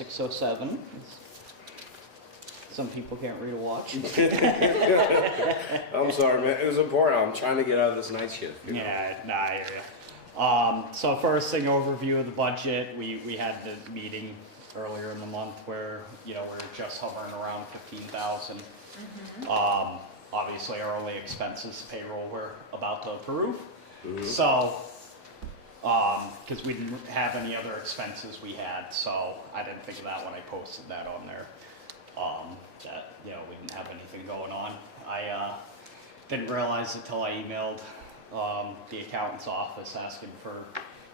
6:07. Some people can't read or watch. I'm sorry, man. It was important. I'm trying to get out of this night shift. you know? Yeah, nah, I hear ya. So first thing, overview of the budget. We had the meeting earlier in the month where, we're just hovering around 15,000. Obviously our only expenses, payroll, we're about to approve. So, because we didn't have any other expenses we had, so I didn't think of that when I posted that on there. That, we didn't have anything going on. I didn't realize until I emailed the accountant's office asking for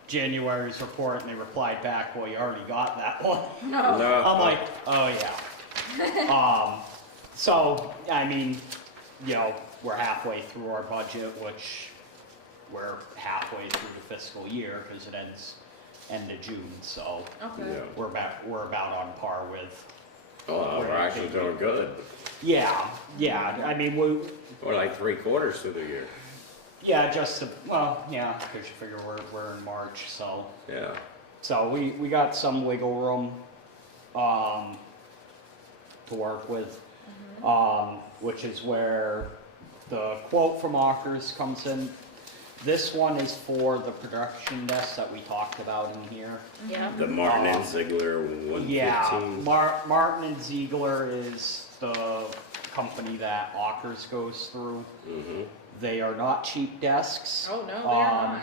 January's report, and they replied back, well, you already got that one. No. I'm like, oh yeah. So, I mean, we're halfway through our budget, which we're halfway through the fiscal year because it ends end of June, so Okay. Yeah. we're about on par with. Oh, we're actually doing good. Yeah, I mean, We're like 3/4 through the year. because you figure we're in March, so. Yeah. So we got some wiggle room, to work with, which is where the quote from Ockers comes in. This one is for the production desk that we talked about in here. Yeah. The Martin and Ziegler 115. Yeah, Martin and Ziegler is the company that Ockers goes through. Mm-hmm. They are not cheap desks. Oh, no, they're not.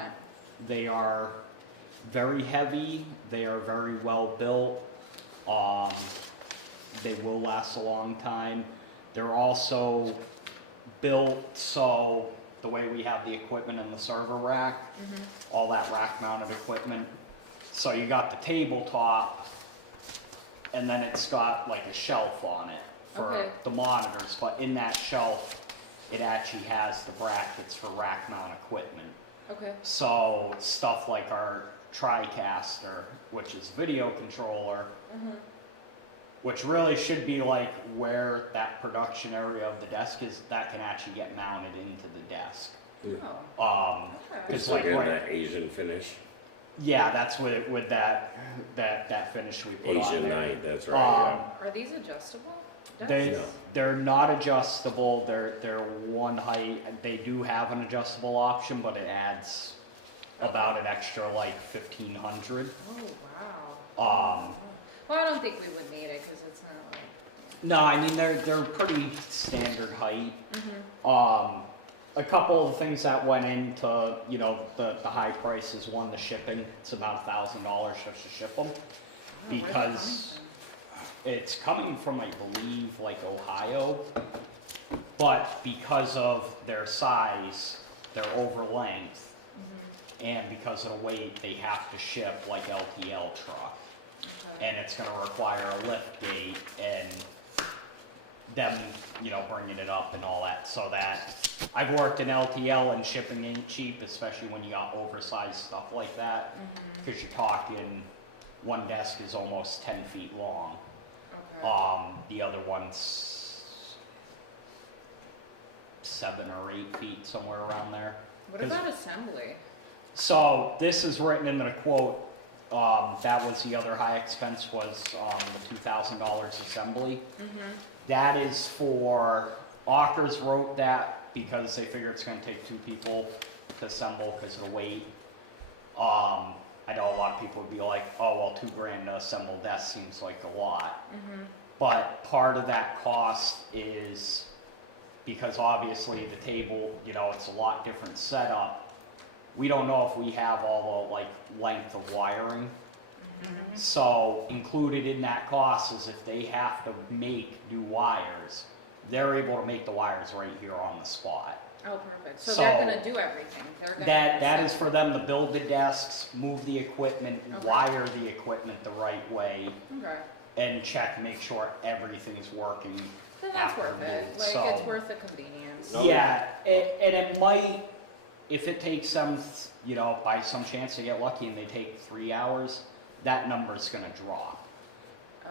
They are very heavy. They are very well built. They will last a long time. They're also built so the way we have the equipment in the server rack, all that rack mounted equipment. So you got the tabletop, and then it's got like a shelf on it for Okay. the monitors, but in that shelf, it actually has the brackets for rack mount equipment. Okay. So stuff like our TriCaster, which is video controller, which really should be like where that production area of the desk is, that can actually get mounted into the desk. Oh, okay. It's It's like like in right- that Asian finish. Yeah, that's with that finish we put on Asian there. night, that's right. Are these adjustable? They No. they're not adjustable. They're one height. They do have an adjustable option, but it adds about an extra like 1,500. Oh, wow. Well, I don't think we would need it because it's not like. No, I mean they're pretty standard height. A couple of things that went into the high price is one, the shipping. It's about $1,000 just to ship them because it's coming from, I believe, like Ohio, but because of their size, their over length, and because of the weight, they have to ship like LTL truck. And it's gonna require a lift gate and them, bringing it up and all that, so that I've worked in LTL and shipping ain't cheap, especially when you got oversized stuff like that. Cause you're talking, one desk is almost 10 feet long. Okay. The other one's 7 or 8 feet, somewhere around there. What about assembly? So this is written in the quote, that was the other high expense was, the $2,000 assembly. That is for, Ockers wrote that because they figure it's gonna take 2 people to assemble because of the weight. I know a lot of people would be like, oh, well, $2,000 to assemble desk seems like a lot. But part of that cost is because obviously the table, it's a lot different setup. We don't know if we have all the like length of wiring. So included in that cost is if they have to make new wires, they're able to make the wires right here on the spot. Oh, perfect. So So- they're gonna do everything. They're gonna. That is for them to build the desks, move the equipment, Okay. wire the equipment the right way, Okay. and check, make sure everything is working. Then that's after worth it. moved. Like, So- it's worth the convenience. No. Yeah, and it might, if it takes them, by some chance they get lucky and they take 3 hours, that number's gonna drop.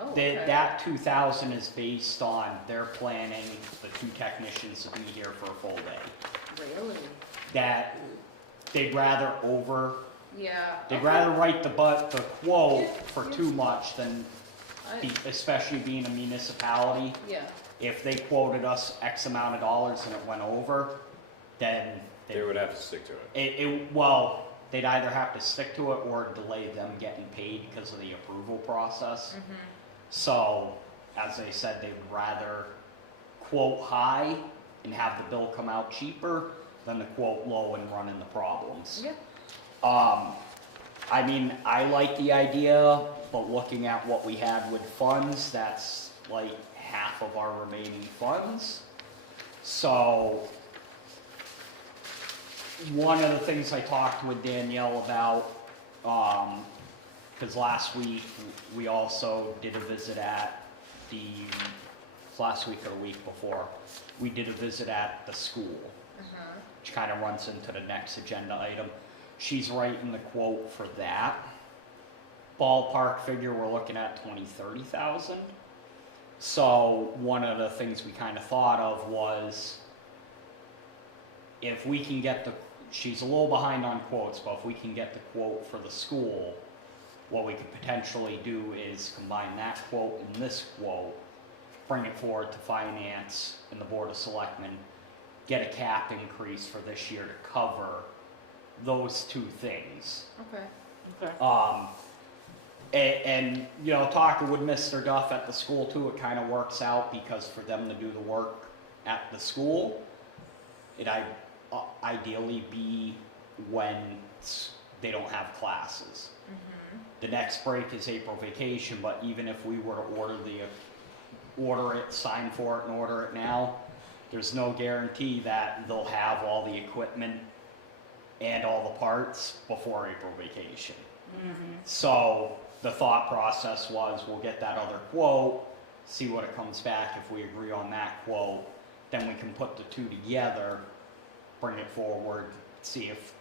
Oh, okay. That 2,000 is based on their planning the 2 technicians to be here for a full day. Really? That they'd rather Yeah. they'd okay. rather write the quote for Yeah. too much than especially being a municipality. Yeah, If they quoted us X amount of dollars and it went over, then They would have to stick to it. well, they'd either have to stick to it or delay them getting paid because of the approval process. So, as they said, they'd rather quote high and have the bill come out cheaper than to quote low and run into problems. yeah, I mean, I like the idea, but looking at what we had with funds, that's like half of our remaining funds. So, one of the things I talked with Danielle about, because last week we also did a visit at last week or the week before, we did a visit at the school, which kind of runs into the next agenda item. She's writing the quote for that. Ballpark figure, we're looking at 30,000. So one of the things we kind of thought of was, if we can get she's a little behind on quotes, but if we can get the quote for the school, what we could potentially do is combine that quote and this quote, bring it forward to finance and the Board of Selectmen, get a cap increase for this year to cover those two things. okay. And you know, talking with Mr. Duff at the school too, it kind of works out because for them to do the work at the school, it'd ideally be when they don't have classes. The next break is April vacation, but even if we were to order it, sign for it and order it now, there's no guarantee that they'll have all the equipment and all the parts before April vacation. So the thought process was, we'll get that other quote, see what it comes back. If we agree on that quote, then we can put the two together, bring it forward, see if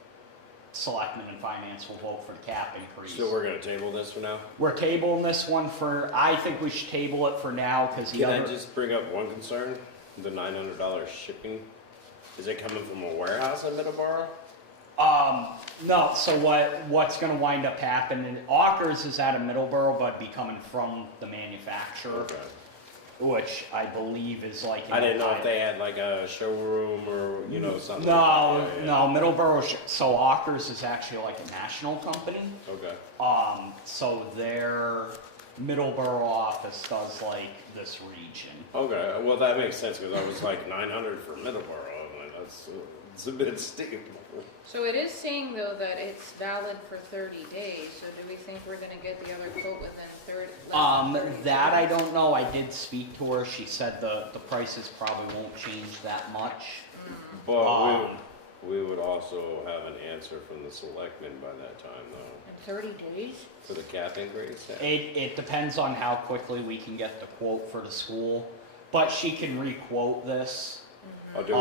Selectmen and Finance will vote for the cap increase. So we're gonna table this for now? We're tabling this one I think we should table it for now, because the Can I other, just bring up one concern? The $900 shipping? Is it coming from a warehouse in Middleborough? no, so what's gonna wind up happening, Ockers is out of Middleborough, but be coming from the manufacturer, Okay. which I believe is like. I didn't know if they had like a showroom or, you know, something. No, like that. no, Middleborough, so Ockers is actually like a national company. Okay. So their Middleborough office does like this region. Okay, well, that makes sense, because I was like 900 for Middleborough. I'm like, it's a bit steep. So it is saying though that it's valid for 30 days, so do we think we're gonna get the other quote within 30? less than 30 That I days? don't know. I did speak to her. She said the prices probably won't change that much. But Um, we would also have an answer from the selectmen by that time, though, In 30 days? for the cap increase. Yeah. It depends on how quickly we can get the quote for the school, but she can re-quote this. Oh, do we?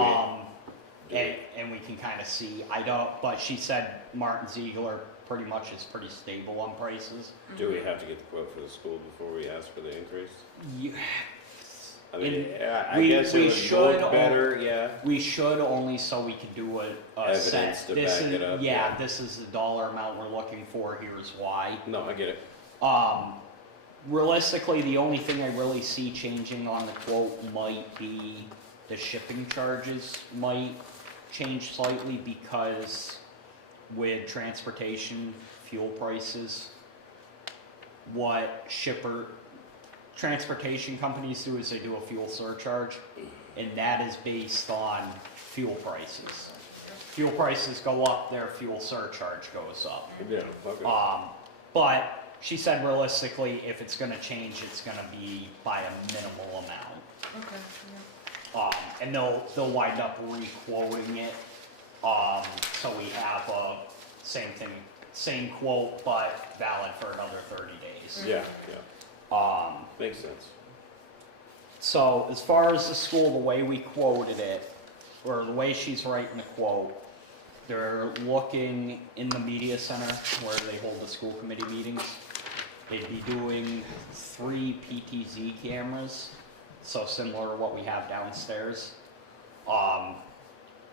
And we can kind of see. I don't, but she said Martin Ziegler pretty much is pretty stable on prices. Do we have to get the quote for the school before we ask for the increase? You, I mean, In- yeah, I we- guess we it would should look better, yeah. we should, only so we can do a set. Evidence to This back is, it up, yeah, yeah. this is the dollar amount we're looking for. Here's why. No, I get it. Realistically, the only thing I really see changing on the quote might be the shipping charges might change slightly, because with transportation fuel prices, what transportation companies do is they do a fuel surcharge, and that is based on fuel prices. Fuel prices go up, their fuel surcharge goes up. Yeah, okay. But she said realistically, if it's gonna change, it's gonna be by a minimal amount. Okay, And they'll wind up re-quoting it. So we have a same quote, but valid for another 30 days. Yeah, yeah. Makes sense. So as far as the school, the way we quoted it, or the way she's writing the quote, they're looking in the media center where they hold the school committee meetings. They'd be doing 3 PTZ cameras, so similar to what we have downstairs.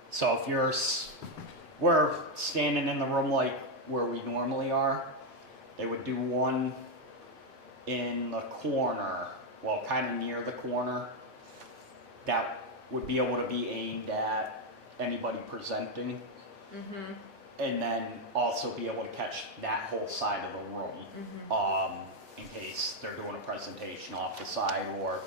So if we're standing in the room like where we normally are, they would do one in the corner, well, kind of near the corner, that would be able to be aimed at anybody presenting, Mm-hmm, and then also be able to catch that whole side of the room, mm-hmm. in case they're doing a presentation off the side, or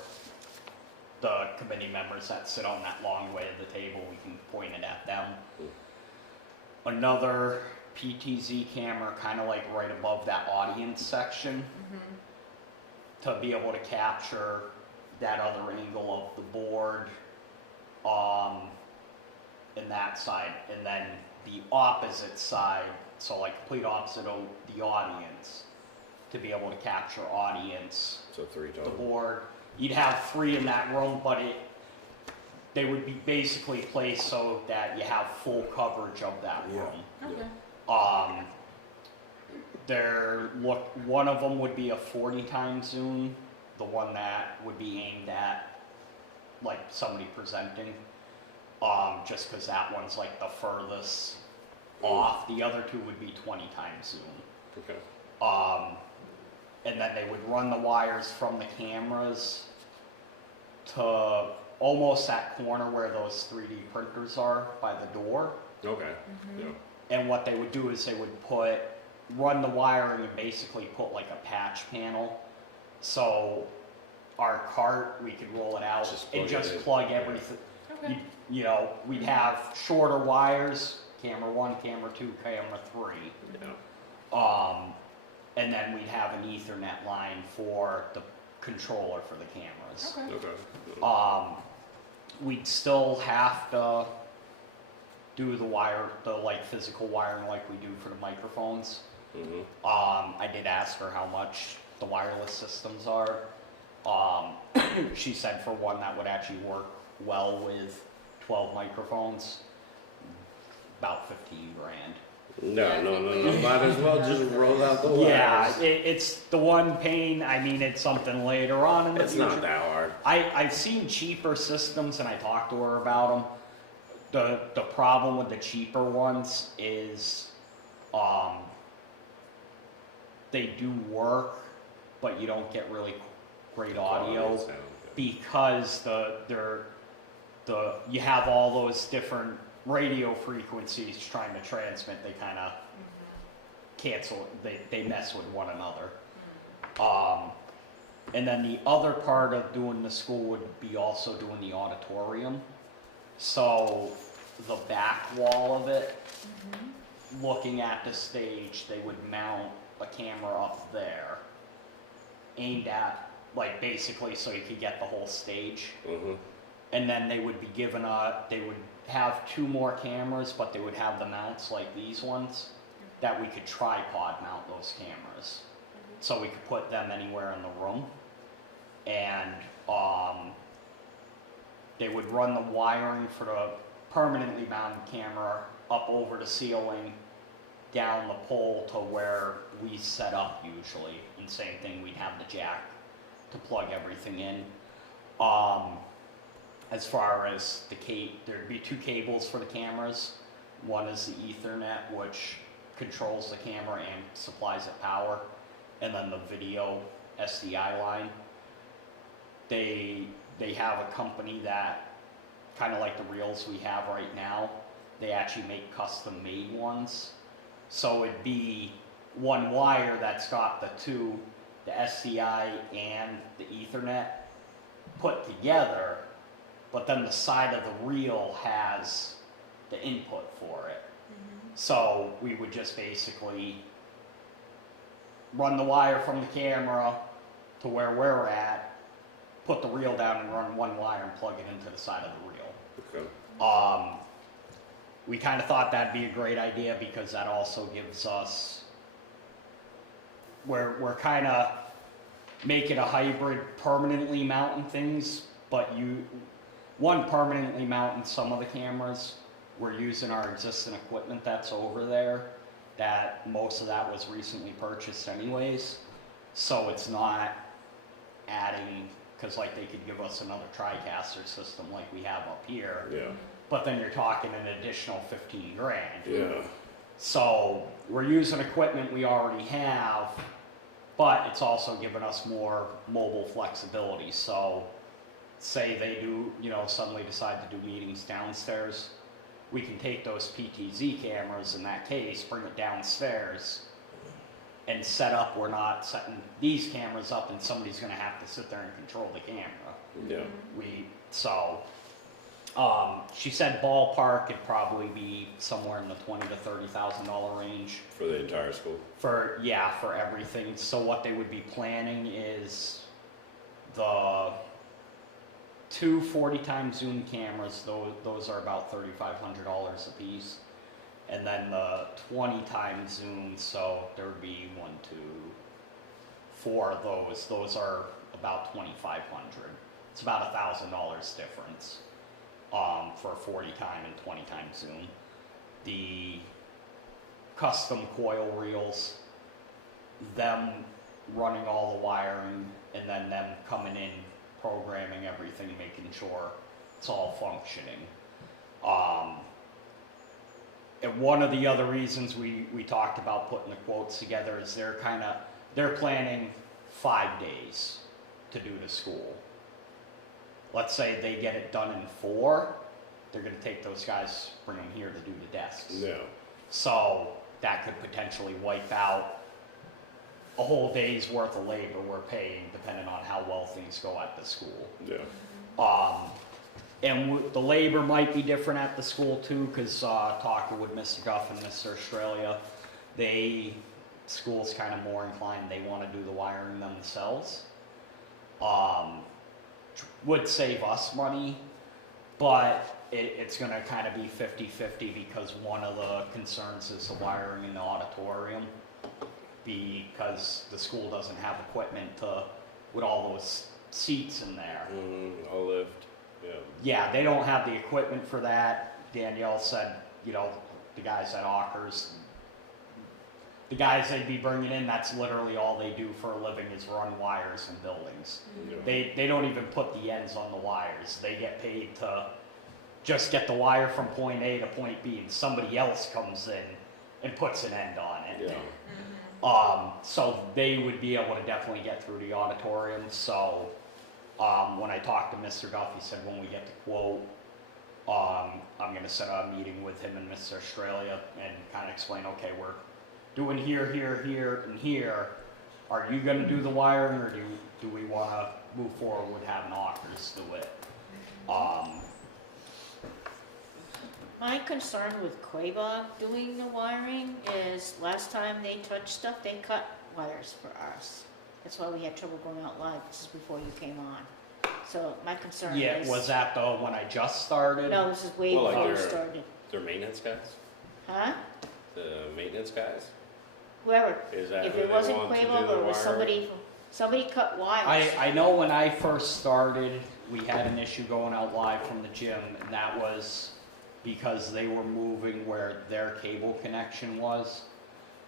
the committee members that sit on that long way of the table, we can point it at them. Another PTZ camera, kind of like right above that audience section, Mm-hmm. to be able to capture that other angle of the board, in that side, and then the opposite side, so like complete opposite of the audience, to be able to capture audience, So 3 the total. board. You'd have 3 in that room, but they would be basically placed so that you have full coverage of that Yeah. room. Okay. One of them would be a 40 times zoom, the one that would be aimed at like somebody presenting, just because that one's like the furthest off. The other 2 would be 20 times zoom. Okay. And then they would run the wires from the cameras to almost that corner where those 3D printers are by the door. Okay. Mm-hmm. Yeah. And what they would do is they would run the wiring and basically put like a patch panel. So our cart, we could roll it out Just and plug it just in. plug everything. Okay. You know, we'd have shorter wires, camera 1, camera 2, camera 3. Yeah. And then we'd have an Ethernet line for the controller for the cameras. Okay. Okay. We'd still have to do the like physical wiring like we do for the microphones. Mm-hmm. I did ask her how much the wireless systems are. She said for one that would actually work well with 12 microphones, about 15 grand. No. Might as well just roll out the wires. Yeah, it's the one pain. I mean, it's something later on in the It's future. not that hard. I've seen cheaper systems and I talked to her about them. The problem with the cheaper ones is they do work, but you don't get really great audio Sound good. because you have all those different radio frequencies trying to transmit. They kind of cancel. They mess with one another. And then the other part of doing the school would be also doing the auditorium. So the back wall of it, looking at the stage, they would mount a camera up there, aimed at, like basically so you could get the whole stage. Mm-hmm. And then they would be given they would have 2 more cameras, but they would have the mounts like these ones, that we could tripod mount those cameras. So we could put them anywhere in the room. And they would run the wiring for the permanently mounted camera up over the ceiling, down the pole to where we set up usually. And same thing, we'd have the jack to plug everything in. As far as there'd be 2 cables for the cameras. One is the Ethernet, which controls the camera and supplies it power, and then the video SDI line. They have a company that, kind of like the reels we have right now, they actually make custom made ones. So it'd be one wire that's got the 2, the SDI and the Ethernet put together, but then the side of the reel has the input for it. So we would just basically run the wire from the camera to where we're at, put the reel down and run one wire and plug it into the side of the reel. Okay. We kind of thought that'd be a great idea because that also gives us, we're kind of making a hybrid permanently mounting things, but permanently mounting some of the cameras. We're using our existing equipment that's over there, that most of that was recently purchased anyways. So it's not adding, because like they could give us another TriCaster system like we have up here, Yeah. but then you're talking an additional 15 grand. Yeah. So we're using equipment we already have but it's also given us more mobile flexibility. So say they do, you know, suddenly decide to do meetings downstairs, we can take those PTZ cameras in that case, bring it downstairs, and set up, we're not setting these cameras up and somebody's gonna have to sit there and control the camera. Yeah. She said ballpark it'd probably be somewhere in the $20,000 to $30,000 range For the entire school. for everything. So what they would be planning is the two 40 times zoom cameras, those are about $3,500 a piece. And then the 20 times zoom, so there would be 1, 2, 4 of those. Those are about $2,500. It's about $1,000 difference for 40 time and 20 time zoom. The custom coil reels, them running all the wiring, and then them coming in, programming everything, making sure it's all functioning. And one of the other reasons we talked about putting the quotes together is they're planning 5 days to do the school. Let's say they get it done in 4, they're gonna take those guys, bring them here to do the desks. Yeah. So that could potentially wipe out a whole day's worth of labor we're paying, depending on how well things go at the school. Yeah. And the labor might be different at the school too, because talking with Mr. Guff and Mr. Australia, school's kind of more inclined, they want to do the wiring themselves. Would save us money, but it's going to kind of be 50-50 because one of the concerns is the wiring in the auditorium, because the school doesn't have equipment with all those seats in there. I'll lift. Yeah. Yeah, they don't have the equipment for that. Danielle said, you know, the guys at Ockers, the guys they'd be bringing in, that's literally all they do for a living is run wires in buildings. Yeah. They don't even put the ends on the wires. They get paid to just get the wire from point A to point B, and somebody else comes in and puts an end on it. Yeah. So they would be able to definitely get through the auditorium. So when I talked to Mr. Duff, he said when we get the quote, I'm going to set a meeting with him and Mr. Australia and kind of explain, okay, we're doing here, here, here, and here. Are you going to do the wiring, or do we want to move forward with having Ockers do it? My concern with Quabog doing the wiring is last time they touched stuff, they cut wires for us. That's why we had trouble going out live. This is before you came on. So my concern is... Yeah, was that when I just started? No, this is way Well, like before you our- started. They're maintenance guys? Huh? The maintenance guys? Whoever. Is that If who it they wasn't want to do Quabog the or it was wiring? somebody cut wires. I know when I first started, we had an issue going out live from the gym, and that was because they were moving where their cable connection was.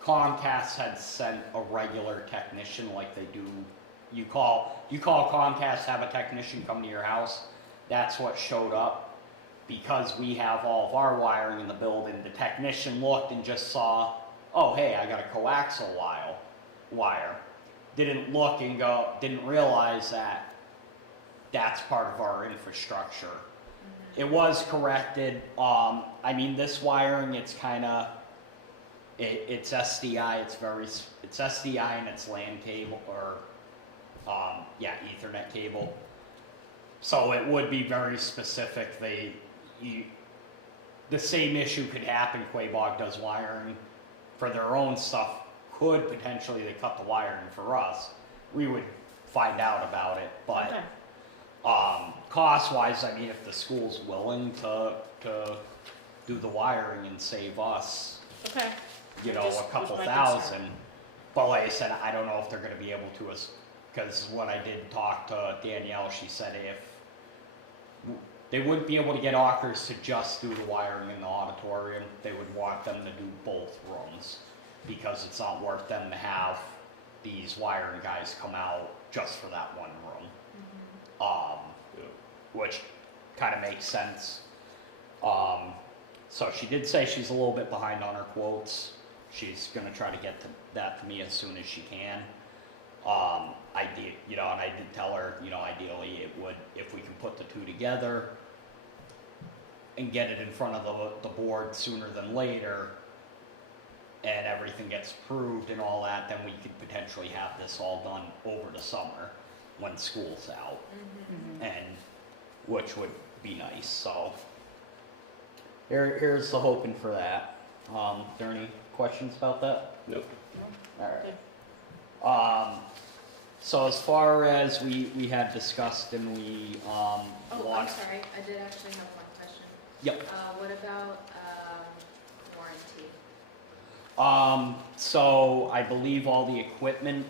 Comcast had sent a regular technician like they do. You call Comcast, have a technician come to your house. That's what showed up. Because we have all of our wiring in the building, the technician looked and just saw, oh hey, I got a coaxial wire. Didn't look and didn't realize that that's part of our infrastructure. It was corrected. I mean, this wiring, it's kind of, it's SDI. It's SDI and it's LAN cable or Ethernet cable. So it would be very specific. The same issue could happen. Quabog does wiring for their own stuff. Could potentially they cut the wiring for us? We would find out about it, but. Okay. Cost-wise, I mean, if the school's willing to do the wiring and save us, Okay. you know, Just a couple was my thousand. But like I said, I don't know if they're gonna be able to, because when I did talk to Danielle, she said if they wouldn't be able to get Ockers to just do the wiring in the auditorium, they would want them to do both rooms, because it's not worth them to have these wiring guys come out just for that one room. Yeah. Which kind of makes sense. So she did say she's a little bit behind on her quotes. She's gonna try to get that to me as soon as she can. And I did tell her, ideally it would, if we can put the two together and get it in front of the board sooner than later, and everything gets approved and all that, then we could potentially have this all done over the summer when school's out, and which would be nice. So here's the hoping for that. There any questions about that? Nope. All right. So as far as we had discussed and we Oh, I'm want. sorry, I did actually have one question. Yep. What about, warranty? So I believe all the equipment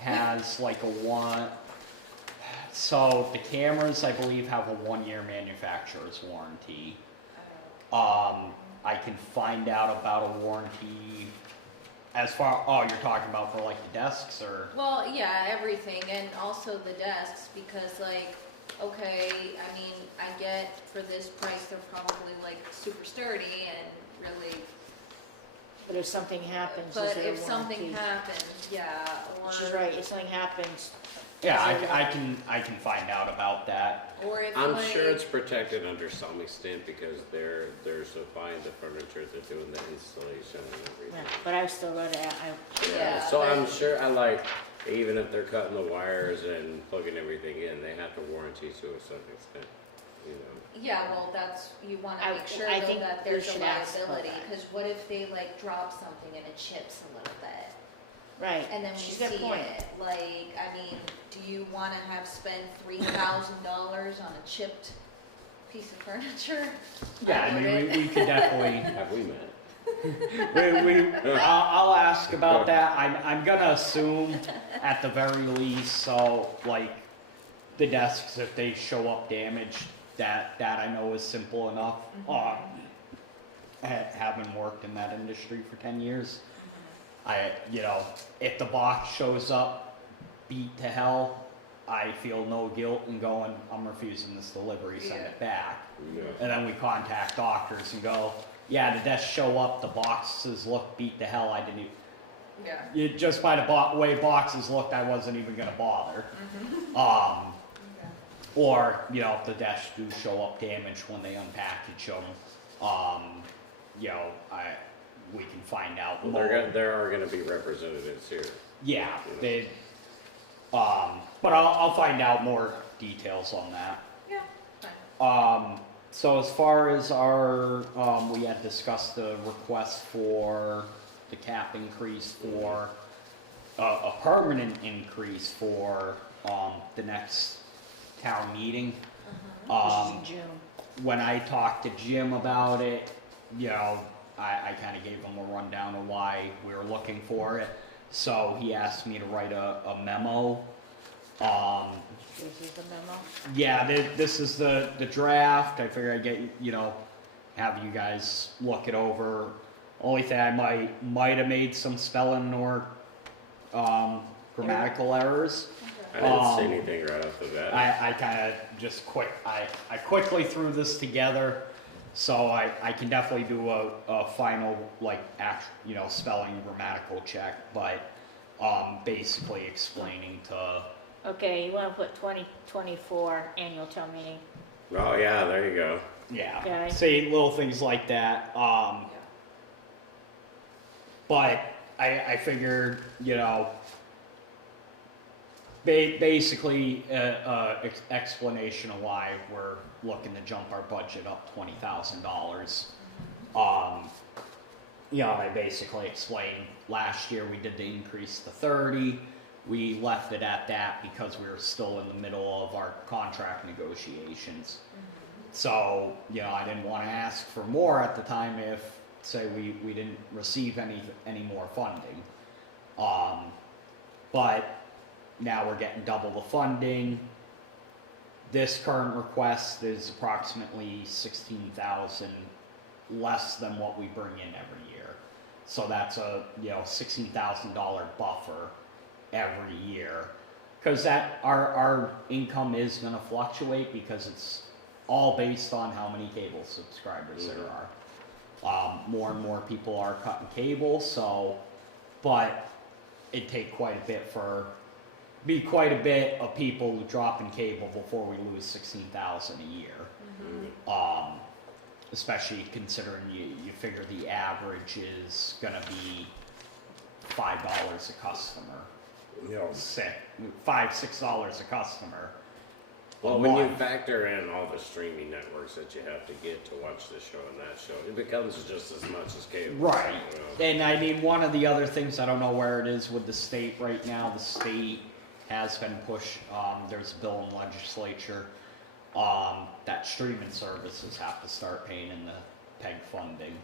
has like a one. So the cameras, I believe, have a 1-year manufacturer's warranty. I can find out about a warranty as far, you're talking about for like the desks or? Well, yeah, everything, and also the desks, because like, okay, I mean, I get for this price, they're probably like super sturdy and really, But if something happens, is but there a if something warranty? happens, yeah, or. She's right, if something happens, Yeah, I can find out about that. Or if I'm like. sure it's protected under some extent because they're supplying the furniture, they're doing the installation and yeah, everything. but I've still got to, Yeah, So but- I'm sure, even if they're cutting the wires and plugging everything in, they have to warranty to a certain extent, you know. Yeah, well, that's, you wanna I- make sure I though think that we there's a should ask about liability, that. cause what if they like drop something and it chips a little bit? right, And then we she's got a see point. it, like, I mean, do you wanna have spent $3,000 on a chipped piece of furniture? Yeah, I mean, we could definitely. Have we met? I'll ask about that. I'm gonna assume at the very least, so like the desks, if they show up damaged, that I know is simple enough. Having worked in that industry for 10 years, if the box shows up beat to hell, I feel no guilt in going, I'm refusing this delivery, send it back. Yeah. And then we contact doctors and go, yeah, the desks show up, the boxes look beat to hell, I didn't even, Yeah. just by the way boxes looked, I wasn't even gonna bother. Or, if the desks do show up damaged when they unpackage them, we can find out Well, more. there are gonna be representatives here. Yeah, they, but I'll find out more details on that. Yeah, fine. So as far as our, we had discussed the request for the cap increase for, a permanent increase for, the next town meeting. Which is in June. When I talked to Jim about it, I kind of gave him a rundown of why we were looking for it. So he asked me to write a memo. This is the memo. Yeah, this is the draft. I figure I'd get, have you guys look it over. Only thing I might have made some spelling or grammatical errors. I didn't say anything right off the bat. I kind of just I quickly threw this together, so I can definitely do a final spelling grammatical check, but basically explaining to. Okay, you want to put 2024 annual town meeting. Oh, yeah, there you go. Yeah, Okay. say little things like that. But I figured, basically explanation of why we're looking to jump our budget up $20,000. I basically explained last year we did the increase to 30. We left it at that because we were still in the middle of our contract negotiations. So, I didn't want to ask for more at the time if, say, we didn't receive any more funding. But now we're getting double the funding. This current request is approximately 16,000 less than what we bring in every year. So that's a, $16,000 buffer every year. Because our income is gonna fluctuate because it's all based on how many cable subscribers there are. More and more people are cutting cable, so, but it'd take quite a bit be quite a bit of people dropping cable before we lose 16,000 a year. Especially considering you figure the average is gonna be $5 a customer. You know, $6 a customer. well, a when you month. factor in all the streaming networks that you have to get to watch this show and that show, it becomes just as much as cable. Right. You know? And I mean, one of the other things, I don't know where it is with the state right now, the state has been pushed, there's a bill in legislature, that streaming services have to start paying in the PEG funding.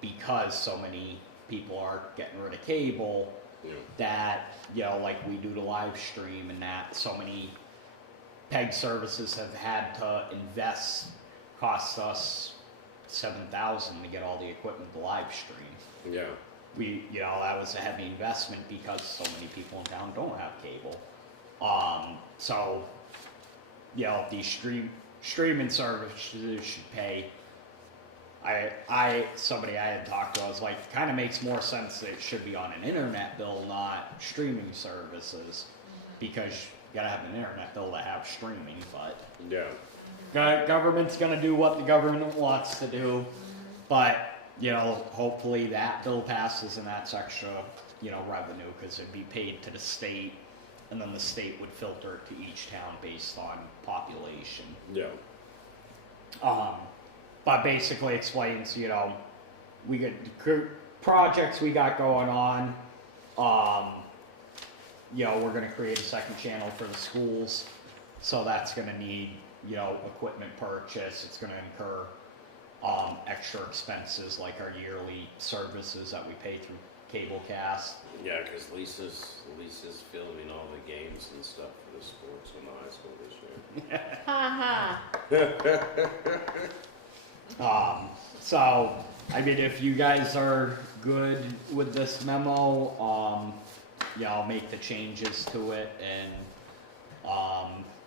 Because so many people are getting rid of cable, Yeah. that, you know, like we do the live stream and that, so many PEG services have had to invest, cost us $7,000 to get all the equipment to live stream. Yeah. You know, that was a heavy investment because so many people in town don't have cable. So, you know, these streaming services should pay. Somebody I had talked to, I was like, kind of makes more sense that it should be on an internet bill, not streaming services, because you gotta have an internet bill to have streaming, but Yeah. government's gonna do what the government wants to do, but, you know, hopefully that bill passes and that's extra, you know, revenue, because it'd be paid to the state, and then the state would filter it to each town based on population. Yeah. But basically explains, you know, we get projects we got going on. You know, we're gonna create a second channel for the schools, so that's gonna need, you know, equipment purchase. It's gonna incur extra expenses like our yearly services that we pay through Cablecast. Yeah, because Lisa's filming all the games and stuff for the sports in the high school this year. Ha So, I mean, if you guys are good with this memo, yeah, I'll make the changes to it, and,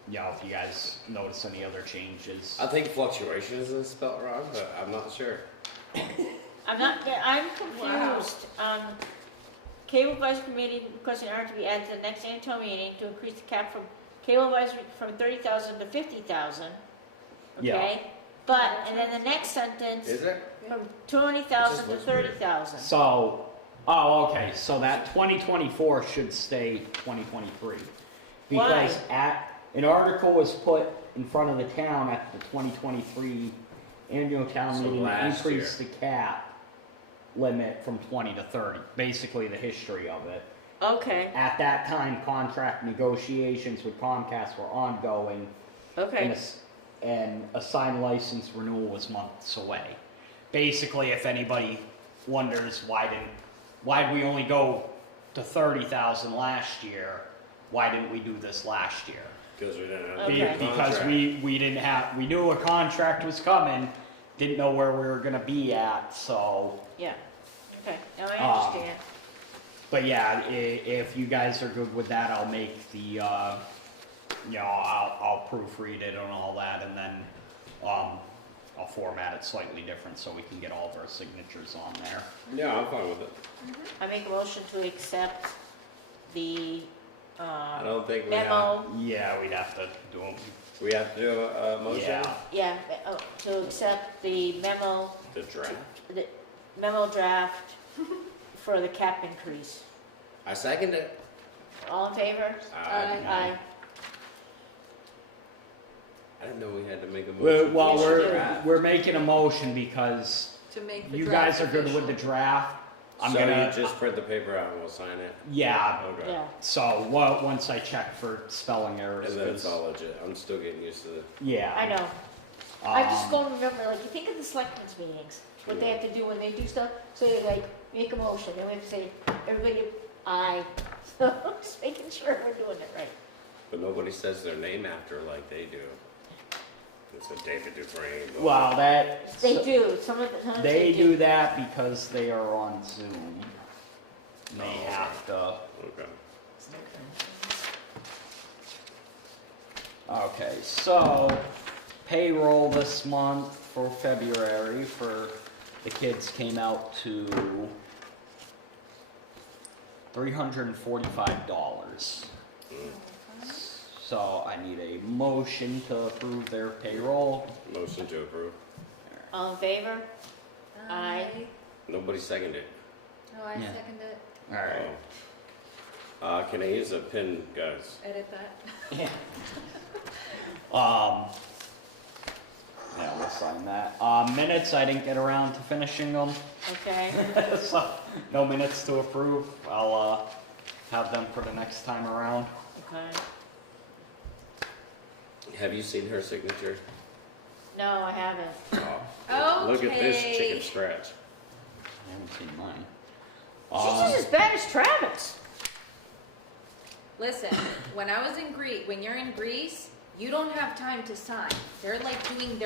yeah, if you guys notice any other changes. I think fluctuations is spelled wrong, but I'm not sure. I'm confused. Cable Advisory Committee requesting an article to be added to the next annual meeting to increase the cap from cable advisory from 30,000 to 50,000. Yeah. Okay? But, and then the next sentence, Is it? from 20,000 to It just looks weird. 30,000. So, oh, okay, so that 2024 should stay 2023. Because an article was put in front of the town at the 2023 annual town So meeting to last increase the cap limit from 20 to 30, basically the history of it. Okay, At that time, contract negotiations with Comcast were ongoing, and okay. and a signed license renewal was months away. Basically, if anybody wonders why did we only go to 30,000 last year, why didn't we do this last year? Because we didn't have Okay. a Because contract. we didn't have, we knew a contract was coming, didn't know where we were gonna be at, so. Yeah, okay, now I Ah. understand. But yeah, if you guys are good with that, I'll make the, you know, I'll proofread it and all that, and then, I'll format it slightly different so we can get all of our signatures on there. Yeah, I'm fine with it. I make a motion to accept the I don't think we have, memo, Yeah, we'd have to do them. we have to do a motion. Yeah. to accept the memo, The draft. the memo draft for the cap increase. I second it. All in favor? Aye. I didn't know we had to make a Well, motion. well, Yes, you we're making a motion because To make the you draft guys are good with the official. draft. I'm So gonna, you just print the paper out and we'll sign it? yeah, Okay. Yeah, so, once I check for spelling errors, And then it's 'cause- all legit. I'm still getting used to the, yeah. I know. I just Um, don't remember, like, you think of the selectmen's meetings, what they have to do when they do stuff, so they like, make a motion, then we have to say, everybody, aye. So, just making sure we're doing it right. but nobody says their name after like they do. It's a David Dufresne. Well, that. They do, some of the times They do that because they are on Zoom. They Oh, have to. Okay. Okay, so payroll this month for February for the kids came out to $345. So I need a motion to approve their payroll. Motion to approve. All in favor? Aye. Nobody seconded. Oh, I Yeah. second it. All right. Can I use a pen, guys? Edit that. Yeah. Yeah, we'll sign that. Minutes, I didn't get around to finishing them, Okay. so no minutes to approve. I'll have them for the next time around. Okay. Have you seen her signature? No, I haven't. Oh, look at this Okay. chicken scratch. I haven't seen mine. She's just as bad as Travis. Listen, when I was in Greece, when you're in Greece, you don't have time to sign. They're pulling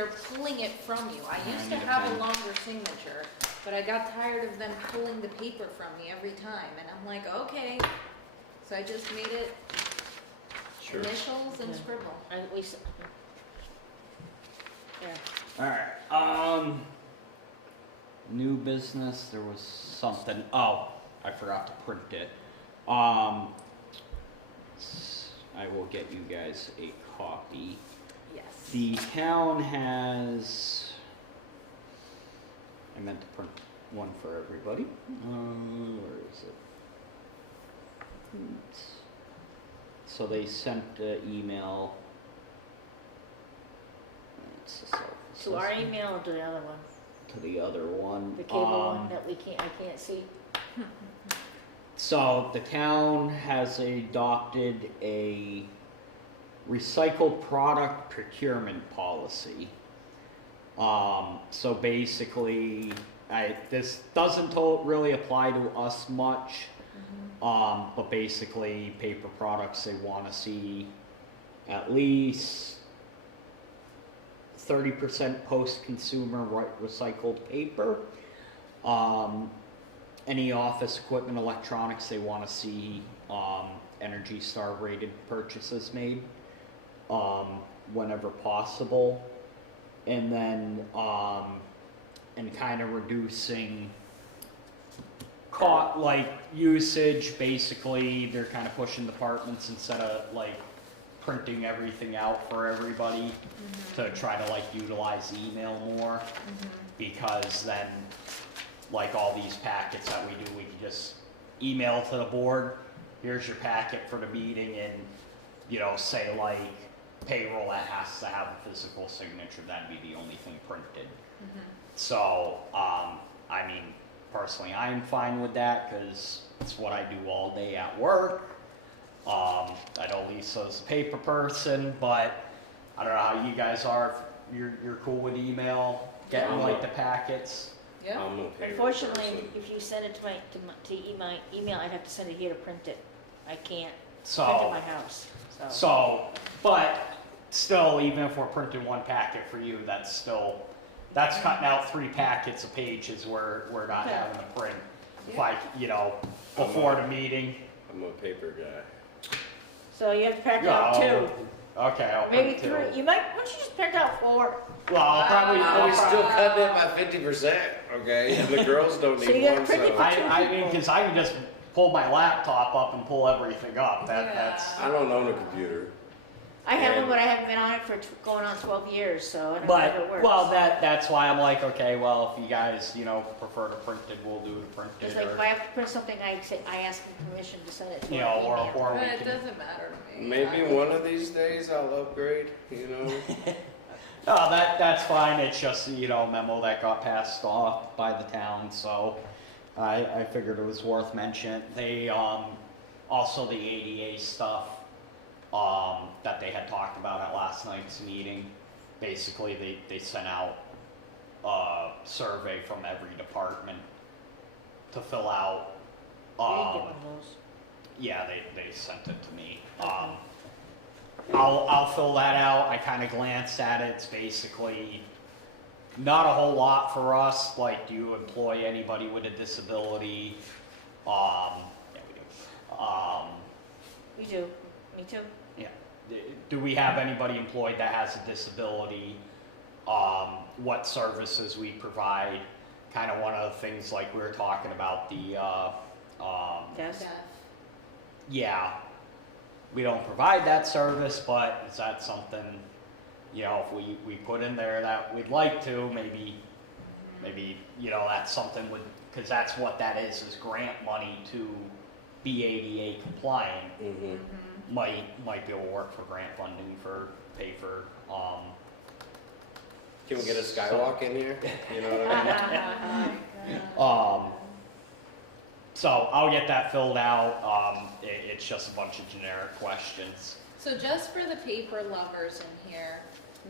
it from you. I used to need a have a pen. longer signature, but I got tired of them pulling the paper from me every time. And I'm like, okay. So I just made it Sure. initials and Yeah. scribble. Yeah. Alright, new business, there was something, oh, I forgot to print it. I will get you guys a copy. Yes. The town has, I meant to print one for everybody. Where is it? So they sent an email. It's the To our email or to the other one? to the other one. The cable one that I can't see? So the town has adopted a recycled product procurement policy. So basically, this doesn't really apply to us much, but basically paper products, they want to see at least 30% post-consumer recycled paper. Any office equipment, electronics, they want to see Energy Star rated purchases made whenever possible. And then, and kind of reducing usage. Basically, they're kind of pushing departments instead of like printing everything out for everybody to try to utilize email more, because then all these packets that we do, we can just email to the board, here's your packet for the meeting, and say payroll that has to have a physical signature, that'd be the only thing printed. So I mean, personally, I'm fine with that because it's what I do all day at work. I know Lisa's a paper person, but I don't know how you guys are. If you're cool with email, getting the packets. Yeah. I'm okay. Unfortunately, if you send it to my email, I'd have to send it here to print it. I can't print it at my house, so. But still, even if we're printing one packet for you, that's cutting out 3 packets of pages we're not Yeah. having to print. Before the meeting. I'm a paper guy. So you have to print out 2. Okay, I'll Maybe print 2. 3. Why don't you just print out 4? Well, I'll probably. We're still cutting it by 50%, okay? And the girls don't So need you gotta one, print it so. for- I mean, because I can just pull my laptop up and pull everything up. That's. I don't own a computer. I have one, And- but I haven't been on it for going on 12 years, so I don't know if it works. Well, that's why I'm like, okay, well, if you guys, prefer to print it, we'll do the printed. It's like if I have to print something, I ask them permission to send it to my or email. or we But it can. doesn't matter to me. Maybe one of these days I'll upgrade, No, that's fine. It's just memo that got passed off by the town, so I figured it was worth mentioning. They also the ADA stuff that they had talked about at last night's meeting. Basically, they sent out a survey from every department to fill out. You didn't get one of those. Yeah, they sent it to me. I'll fill that out. I kind of glanced at it. It's basically not a whole lot for us. Like, do you employ anybody with a disability? Yeah, we do. We do. Me too. Yeah. Do we have anybody employed that has a disability? What services we provide? Kind of one of the things like we were talking about the Yes. Deaf. yeah, we don't provide that service, but is that something, you know, if we put in there that we'd like to, maybe, you know, that's something with, because that's what that is grant money to be ADA compliant. Mm-hmm. Might be able to work for grant funding for, pay for, Can we get a skywalk in here? You know what I mean? So I'll get that filled out. It's just a bunch of generic questions. So just for the paper lovers in here,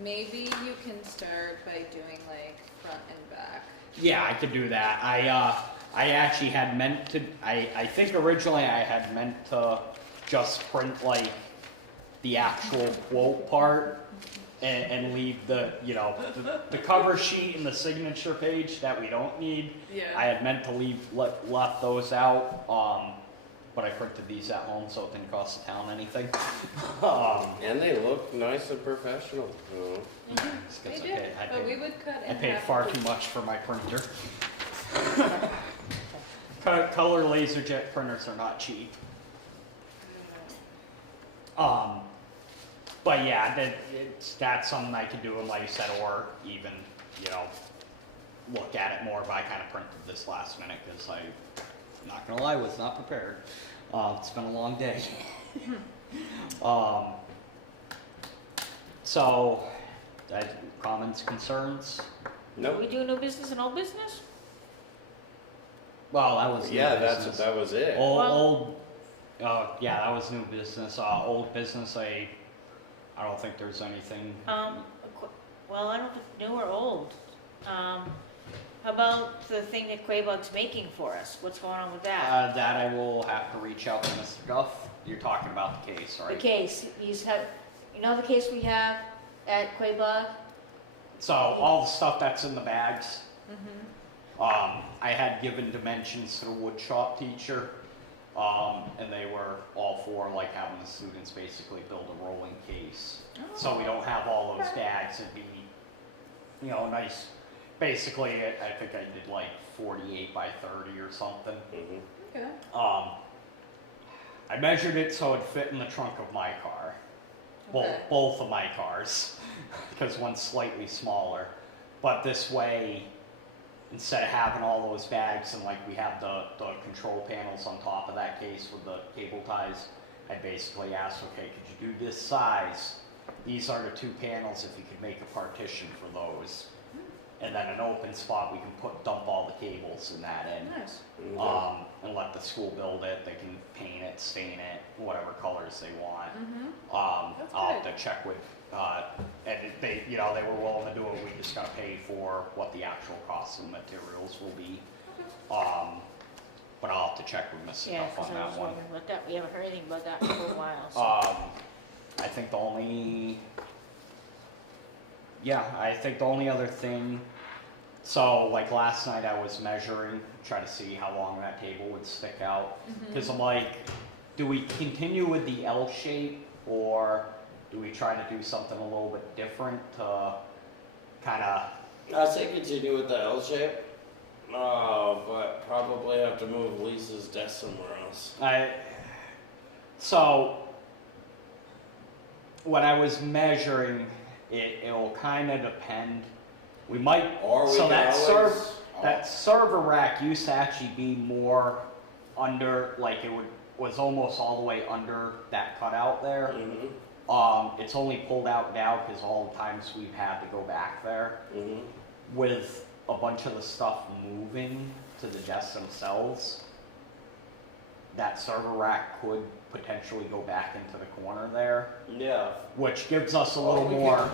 maybe you can start by doing like front and back. Yeah, I could do that. I actually had meant to, I think originally I had meant to just print like the actual quote part and leave the, you know, the cover sheet and the signature page that we don't need. Yeah. I had meant to left those out, but I printed these at home so it didn't cost the town anything. And they look nice and professional, you know? It's 'cause They I do, paid- I but paid- we would cut I in paid half far of too the- much for my printer. Color LaserJet printers are not cheap. But yeah, that's something I could do, and like you said, or even, you know, look at it more. But I kind of printed this last minute because I'm not gonna lie, was not prepared. It's been a long day. So, comments, concerns? We Nope. do new business and old business? Well, that was new Yeah, business. that was it. Old, yeah, that was new business. Old business, I don't think there's anything. Well, I don't know, new or old. How about the thing that Quabog's making for us? What's going on with that? That I will have to reach out to Mr. Duff. You're talking about the case, The right? case, you know the case we have at Quabog? So all the stuff that's in the bags, Mhm. I had given dimensions to the wood shop teacher, and they were all for like having the students basically build a rolling case. So we don't have all those Okay. bags. It'd be, you know, nice. Basically, I think I did like 48 by 30 or something. Mhm. Okay. I measured it so it'd fit in the trunk of my car. Okay. Both of my cars, because one's slightly smaller. But this way, instead of having all those bags and like we have the control panels on top of that case with the cable ties, I basically asked, okay, could you do this size? These are the two panels, if you could make a partition for those. And then an open spot, we can dump all the cables in that end. Nice. Okay. And let the school build it. They can paint it, stain it, whatever colors they want. Mhm. I'll have good. to check with, and they, you know, they were willing to do it. We just gotta pay for what the actual cost of the materials will be. But I'll have to check with Mrs. Yeah, Duff because on I that was one. wondering about that. We haven't heard anything about that for a while, so. I think the only, I think the only other thing, so like last night I was measuring, try to see how long that table would stick out. Cause I'm like, do we continue with the L shape or do we try to do something a little bit different to kinda, I say continue with the L shape. Oh, but probably have to move Lisa's desk somewhere else. so when I was measuring, it'll kinda depend. We might, Or we so can that always. that server rack used to actually be more under, like it was almost all the way under that cutout there. Mhm. It's only pulled out now because all the times we've had to go back there. Mhm. With a bunch of the stuff moving to the desks themselves, that server rack could potentially go back into the corner there, Yeah. which gives us a Well, little we more Could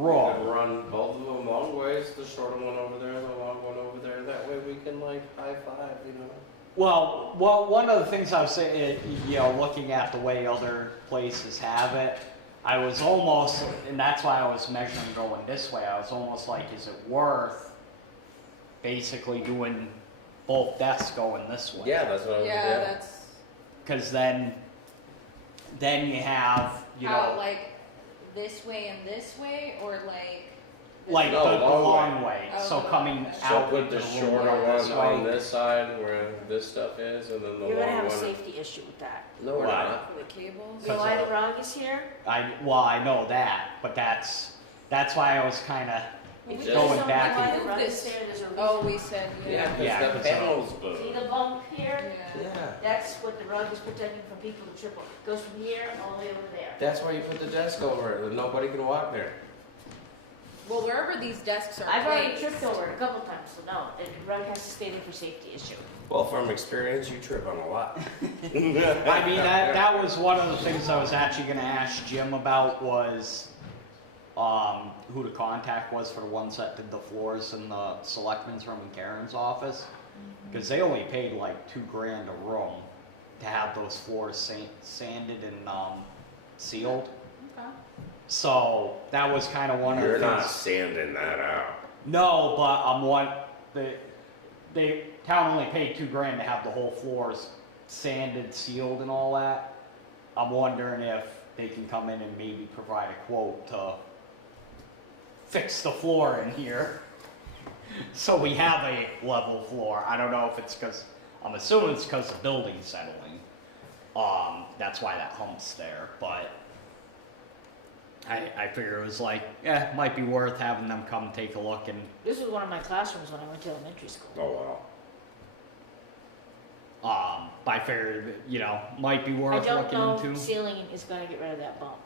room. run both of them long ways. The shorter one over there, the long one over there. That way we can like high five, you know. Well, one of the things I was saying, you know, looking at the way other places have it, I was almost, and that's why I was measuring going this way, I was almost like, is it worth basically doing both desks going this way? Yeah, that's what I was. Yeah, that's Because then you have, you how know, like this way and this way, or like like No, the long long way. Oh, So the coming long way. So out put into the the shorter road this one on way. this side where this stuff is, and then the You're long gonna have a one. safety issue with that. No, we're Why? not. For the cables? You know why the rug is here? I know that, but that's why I was kind of Well, we Just just going don't back wanna and- move Why the rug is this. there, there's a reason. Oh, we said, Yeah, yeah. because Yeah, the 'cause, panels See move. the bump here? Yeah. Yeah. That's what the rug is protecting from people to trip over. It goes from here all the way over there. That's why you put the desk over it, and nobody can walk there. Well, wherever these desks are I've already placed. tripped over it a couple times, so no, the rug has to stay there for safety issue. Well, from experience, you trip on a lot. I mean, that was one of the things I was actually gonna ask Jim about was, who the contact was for the ones that did the floors in the selectmen's room in Karen's office. Cause they only paid like $2,000 a room to have those floors sanded and, sealed. Okay. So, that was kinda one of the You're things. not sanding that out. No, but the town only paid $2,000 to have the whole floors sanded, sealed and all that. I'm wondering if they can come in and maybe provide a quote to fix the floor in here. So we have a level floor. I don't know if it's cause, I'm assuming it's cause the building's settling. That's why that hump's there, but I figure it was like, might be worth having them come take a look and This was one of my classrooms when I went to elementary school. Oh, I figured, might be I worth don't looking know into. if ceiling is gonna get rid of that bump.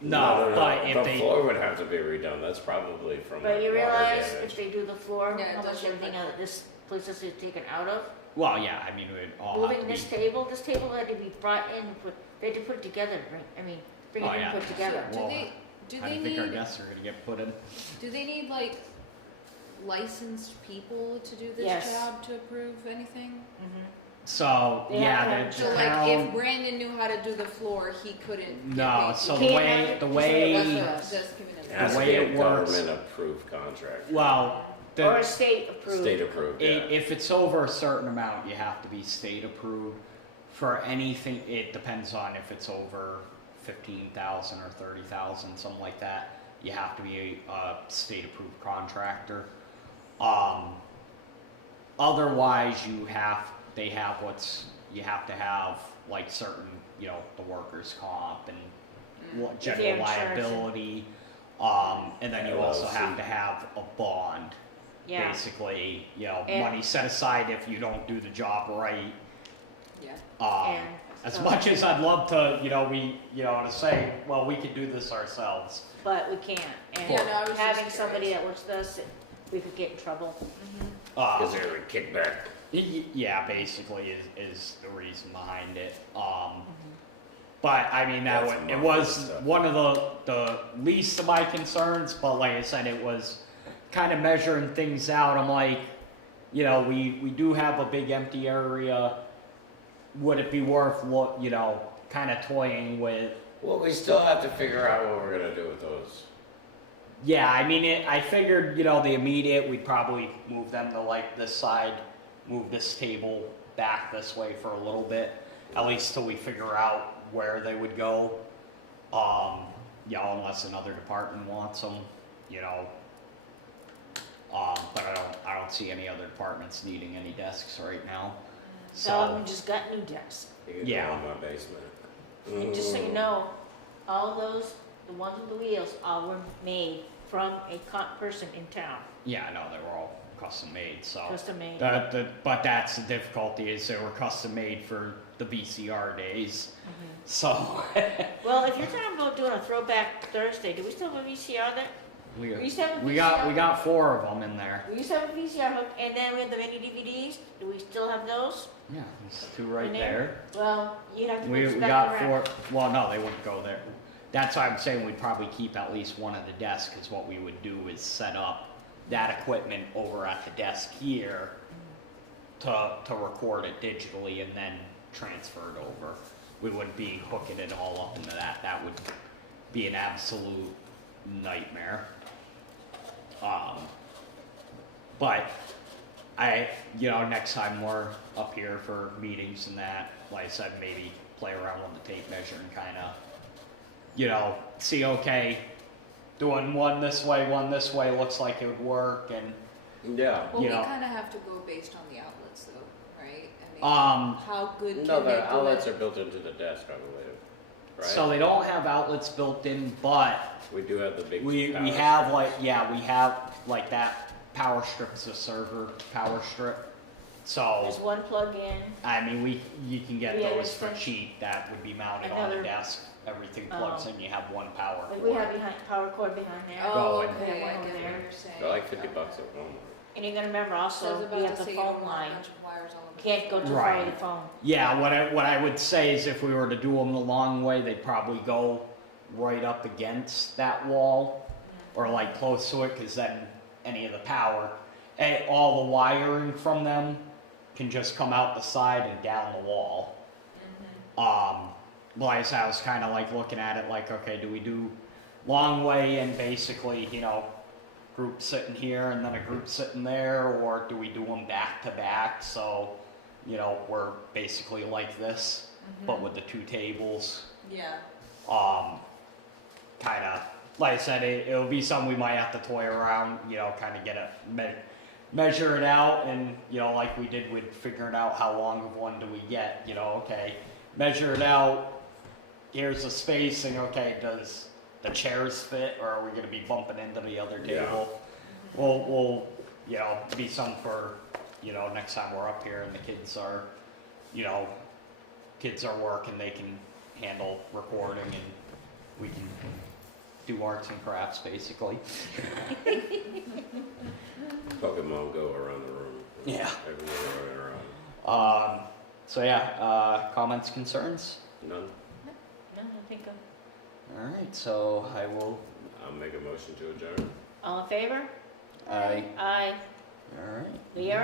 No, but if the they, floor would have to be redone. That's probably from But you water realize damage. if they do the floor, Yeah, it how does much look everything like out of this place has to be taken out of? well, yeah, I mean, we'd all have to Moving be. this table had to be brought in, they had to put it together, bring Oh, it in, yeah. put it together. Do Well, they, do I they think our need, desks are gonna get put in. do they need like licensed people to do this Yes. job to approve anything? So, They have to yeah, have the So like town, if Brandon knew how to do the floor, he couldn't. get no, paid so to the do You it. way, can't the have it. way, That's what that's giving It us. has the to way be a it works- government approved contract. well, Or a the, state approved. State approved, yeah. if it's over a certain amount, you have to be state approved. For anything, it depends on if it's over 15,000 or 30,000, something like that. You have to be a state approved contractor. Otherwise, they have you have to have like certain, the workers' comp and general Their insurance. liability. And then you also LLC. have to have a bond. Yeah, Basically, And- money set aside if you don't do the job right. Yeah. and. As so- much as I'd love to, to say, well, we could do this ourselves. But we can't, and Yeah, no, I was just having somebody curious. that works with us, we could get in trouble. Because they're a kickback. Yeah, basically is the reason behind it. But I mean, That's it monthly was stuff. one of the least of my concerns. But like I said, it was kind of measuring things out. I'm like, we do have a big empty area. Would it be worth kind of toying with? Well, we still have to figure out what we're gonna do with those. Yeah, I mean, I figured, the immediate, we'd probably move them to like this side, move this table back this way for a little bit, at least till we figure out where they would go. Unless another department wants them, but I don't see any other departments needing any desks right now. Some of So, them just got new desks. You can Yeah. go in my basement. And just so you know, all those, the ones with the wheels, all were made from a person in town, yeah, no, they were all custom made, so. custom made. But that's the difficulty, is they were custom made for the VCR days. So, Well, if you're talking about doing a throwback Thursday, do we still have a VCR there? we We used to have a we VCR. got 4 of them in there. We used to have a VCR hook, and then we had the mini DVDs. Do we still have those? Yeah, there's 2 right in there. Well, you have to We put got back 4. around. Well, no, they wouldn't go there. That's why I'm saying we'd probably keep at least one of the desks, because what we would do is set up that equipment over at the desk here to record it digitally and then transfer it over. We wouldn't be hooking it all up into that. That would be an absolute nightmare. But next time we're up here for meetings and that, like I said, maybe play around with the tape measure and kind of, see, okay, doing one this way, looks like it would work, and Yeah. Well, You we know. kind of have to go based on the outlets though, right? I mean, how good can No, they the do outlets it? are built into the desk, I believe, right? so they don't have outlets built in, but We do have the big. we power have strips. like, yeah, we have like that power strip's a server power strip. So, There's one plug in, I mean, you can get Yeah, those for that's- cheap, that would be mounted on Another- the desk, everything plugs Oh. in, you have one power like we have cord. behind, power cord behind there. Oh, going. okay, Yeah, I one get over what there. you're saying. They're like 50 bucks at Walmart. And you're gonna remember So I was also, about we to have the say you don't phone want a line. bunch of wires all over. Can't go too far Right. with the phone. Yeah, what I would say is if we were to do them the long way, they'd probably go right up against that wall, or like close to it, because then any of the power, all the wiring from them can just come out the side and down the wall. Like I said, I was kind of like looking at it like, okay, do we do long way and basically, group sitting here and then a group sitting there, or do we do them back to back? So, we're basically like this, but with the two tables. Yeah. Kind of, like I said, it'll be something we might have to toy around, kind of get it, measure it out, and, like we did with figuring out how long of one do we get, okay, measure it out, here's the spacing, okay, does the chairs fit, or are we gonna be bumping into the other Yeah. table? We'll, be something for, next time we're up here and the kids are, working, they can handle recording and we can do arts and crafts basically. Pokemon Go around the room. Yeah. Everywhere around. So yeah, comments, concerns? None? No, I think, Alright, so I will, I'll make a motion to adjourn. all in favor? alright, Aye. alright. We are